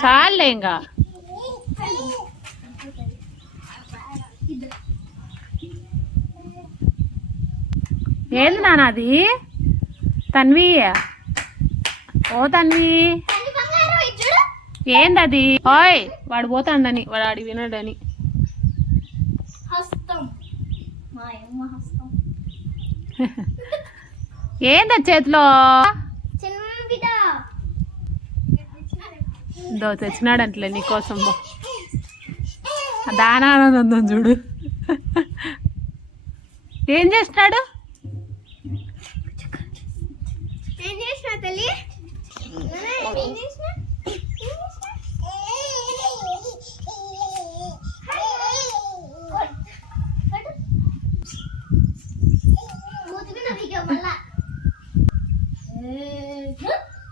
చాలే ఇంకా ఏంది నాన్న అది తన్వి ఓ తన్వి ఏంది అది ఓయ్ వాడు పోతాడని వాడు ఆడి వినడని ఏంది చేతిలో దో తెచ్చినాడంటలే నీకోసం దానానందం చూడు ఏం చేసినాడు ఏం చేసినా తల్లి